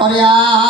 ওরে আজ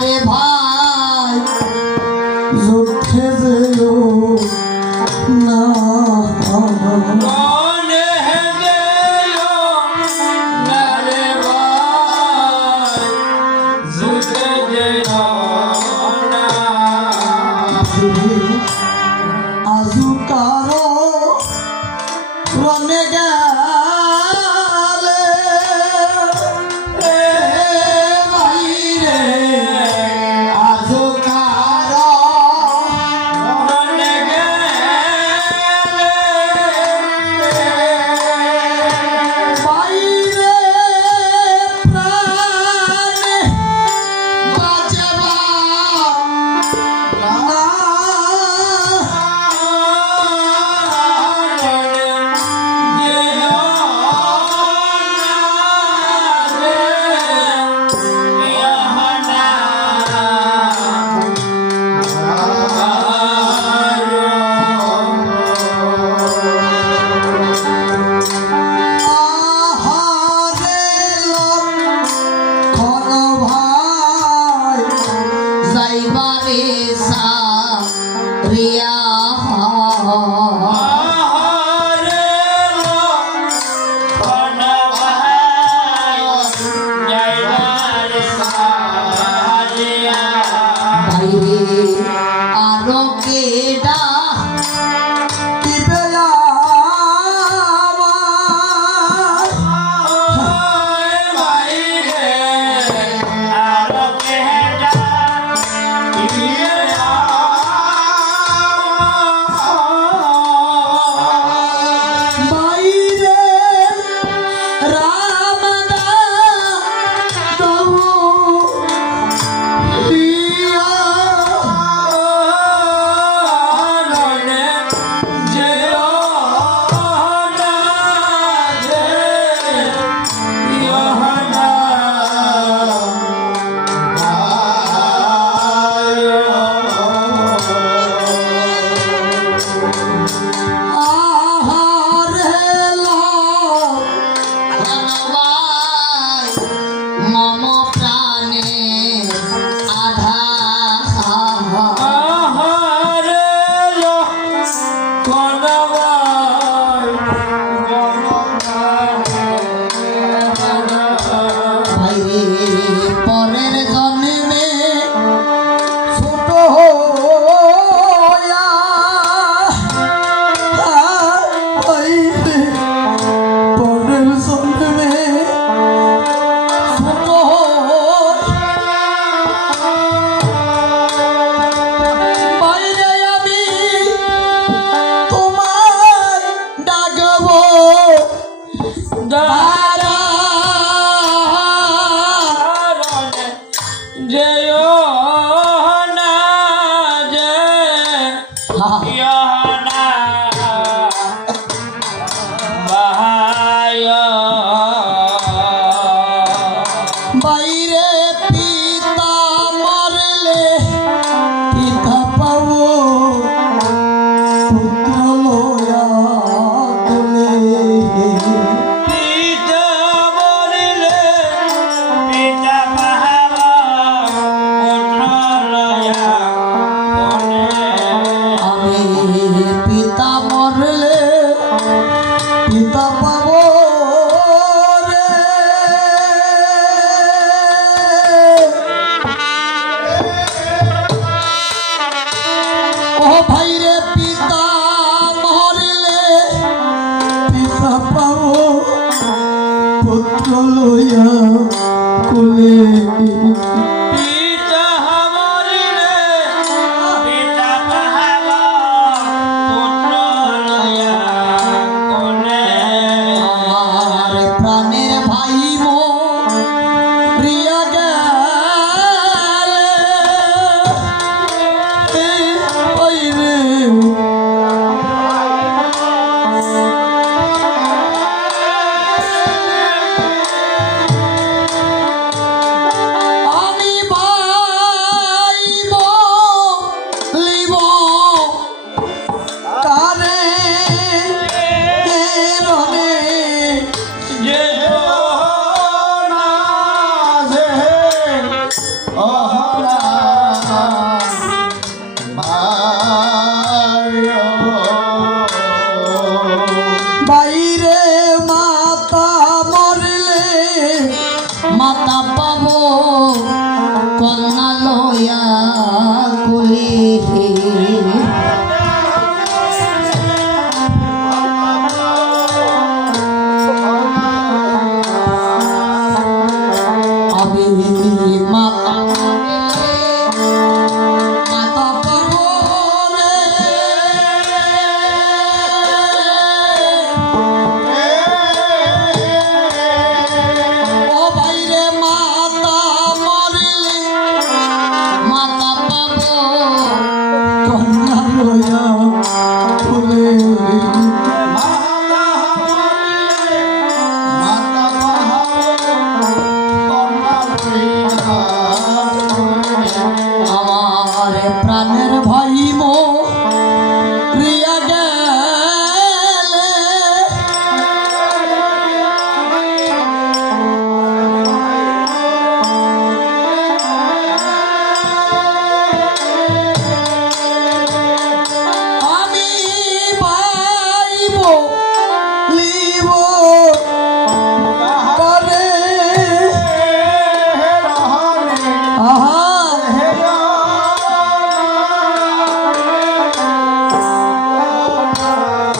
রে ভাই। পিতা পাবো। ও ভাই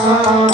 ah,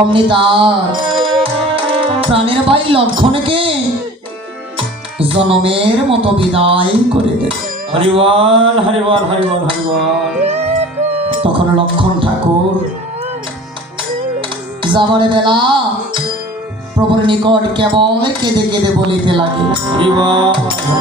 অমনি তার প্রাণের ভাই লক্ষণকে জনমের মতো বিদায় করে দেবে। হরিবল হরিবল হরিবল তখন লক্ষণ ঠাকুর যাবার বেলা প্রভুর নিকট কেবল কেঁদে কেঁদে বলিতে লাগে। হরিবল।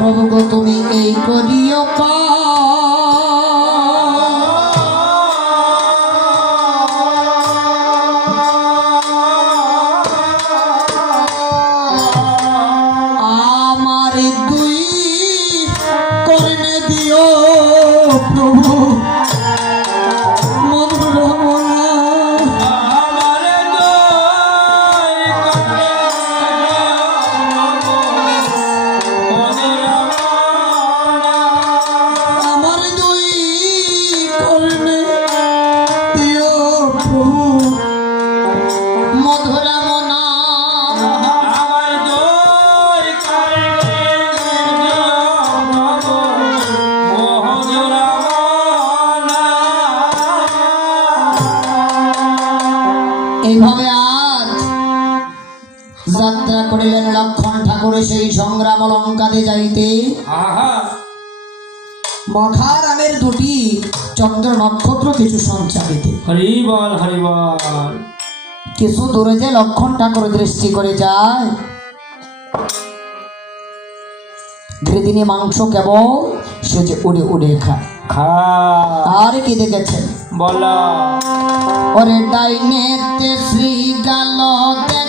ভবগ তুমি এই করিও পা। মথারামের দুটি চন্দ্র নক্ষত্র কিছু সঞ্চালিত হরিবার হরিবার কিছু দূরে যে লক্ষণ ঠাকুর দৃষ্টি করে যায় মাংস কেবল সে যে উড়ে উড়ে খায়। আর কি দেখেছেন? বলা। ওরে ডাইনেতে শ্রী গালতে